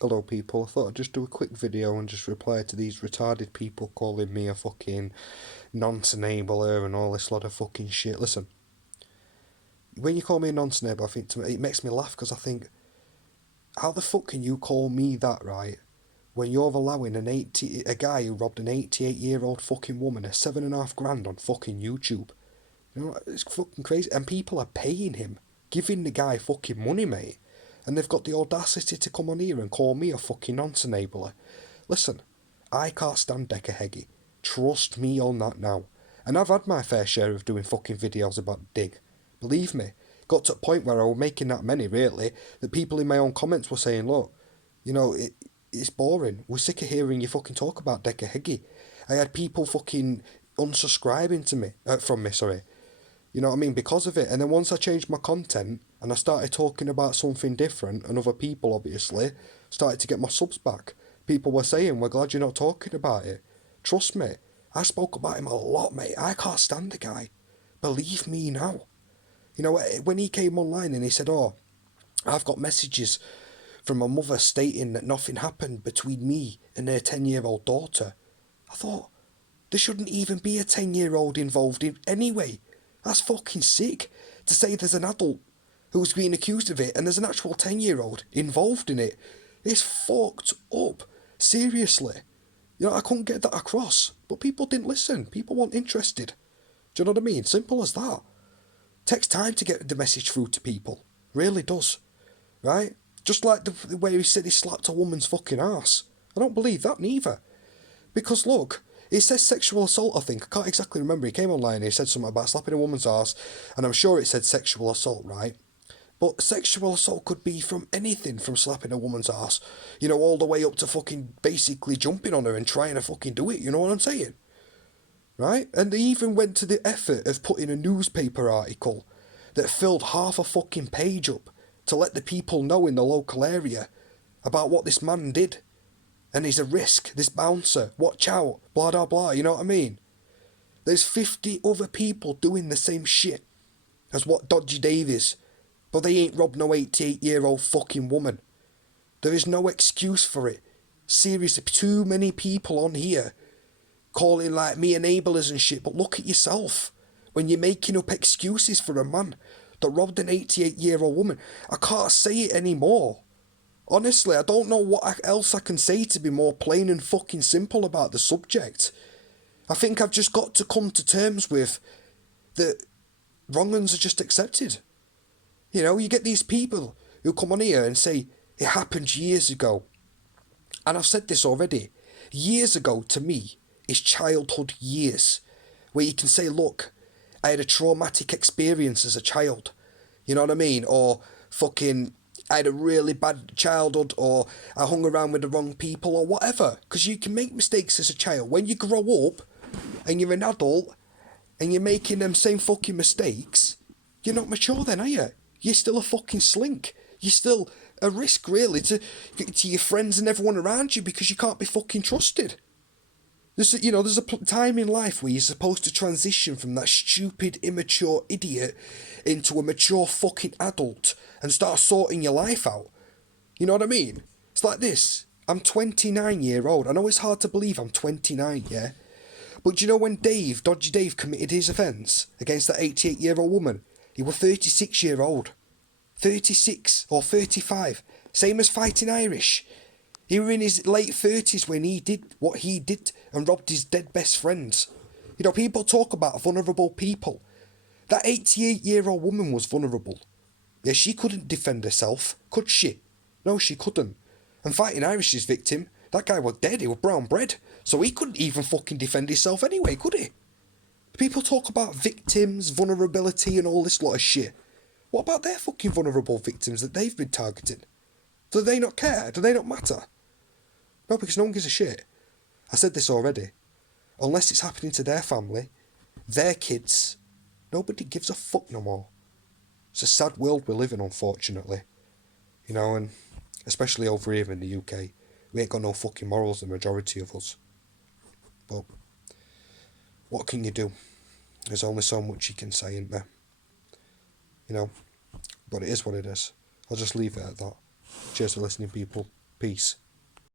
Hello people, I thought I'd just do a quick video and just reply to these retarded people calling me a fucking nonce enabler and all this lot of fucking shit. Listen, when you call me a nonce enabler, I think it makes me laugh because I think, how the fuck can you call me that, right? When you're allowing a guy who robbed an 88-year-old fucking woman a 7.5 grand on fucking YouTube. You know, it's fucking crazy. And people are paying him, giving the guy fucking money, mate. And they've got the audacity to come on here and call me a fucking nonce enabler. Listen, I can't stand Decca heggie. Trust me on that now. And I've had my fair share of doing fucking videos about Dig. Believe me. Got to a point where I was making that many, really, that people in my own comments were saying, look, you know, it's boring. We're sick of hearing you fucking talk about Decca heggie. I had people fucking unsubscribing to me, from me, sorry. You know what I mean? Because of it. And then once I changed my content and I started talking about something different, and other people obviously started to get my subs back, people were saying, we're glad you're not talking about it. Trust me, I spoke about him a lot, mate. I can't stand the guy. Believe me now. You know, when he came online and he said, oh, I've got messages from my mother stating that nothing happened between me and her 10-year-old daughter, I thought, there shouldn't even be a 10-year-old involved in anyway. That's fucking sick. To say there's an adult who's being accused of it and there's an actual 10-year-old involved in it. It's fucked up. Seriously. You know, I couldn't get that across. But people didn't listen. People weren't interested. Do you know what I mean? Simple as that. Takes time to get the message through to people. Really does. Right? Just like the way he said he slapped a woman's fucking ass. I don't believe that neither. Because look, it says sexual assault, I think. I can't exactly remember. He came online and he said something about slapping a woman's ass, and I'm sure it said sexual assault, right? But sexual assault could be from anything from slapping a woman's ass, you know, all the way up to fucking basically jumping on her and trying to fucking do it, you know what I'm saying? Right? And they even went to the effort of putting a newspaper article that filled half a fucking page up to let the people know in the local area about what this man did. And he's a risk, this bouncer, watch out, blah blah blah, you know what I mean? There's 50 other people doing the same shit as what Dodgy Dave is, but they ain't robbed no 88-year-old fucking woman. There is no excuse for it. Seriously, too many people on here calling like me enablers and shit, but look at yourself. When you're making up excuses for a man that robbed an 88-year-old woman, I can't say it anymore. Honestly, I don't know what else I can say to be more plain and fucking simple about the subject. I think I've just got to come to terms with that wrong uns are just accepted. You know, you get these people who come on here and say, it happened years ago. And I've said this already. Years ago, to me, is childhood years. Where you can say, look, I had a traumatic experience as a child. You know what I mean? Or fucking, I had a really bad childhood, or I hung around with the wrong people, or whatever. Because you can make mistakes as a child. When you grow up, and you're an adult, and you're making them same fucking mistakes, you're not mature then, are you? You're still a fucking slink. You're still a risk, really, to your friends and everyone around you, because you can't be fucking trusted. There's a time in life where you're supposed to transition from that stupid, immature idiot into a mature fucking adult and start sorting your life out. You know what I mean? It's like this. I'm 29 year old. I know it's hard to believe I'm 29, yeah? But do you know when Dodgy Dave, committed his offence against that 88-year-old woman? He was 36-year-old. 36 or 35. Same as Fighting Irish. He was in his late 30s when he did what he did and robbed his dead best friends. You know, people talk about vulnerable people. That 88-year-old woman was vulnerable. Yeah, she couldn't defend herself, could she? No, she couldn't. And Fighting Irish's victim, that guy was dead, he was brown bread. So he couldn't even fucking defend himself anyway, could he? People talk about victims, vulnerability and all this lot of shit. What about their fucking vulnerable victims that they've been targeting? Do they not care? Do they not matter? No, because no one gives a shit. I said this already. Unless it's happening to their family, their kids, nobody gives a fuck no more. It's a sad world we live in, unfortunately. You know, and especially over here in the UK, we ain't got no fucking morals, the majority of us. But what can you do? There's only so much you can say, isn't there? You know, but it is what it is. I'll just leave it at that. Cheers for listening, people. Peace.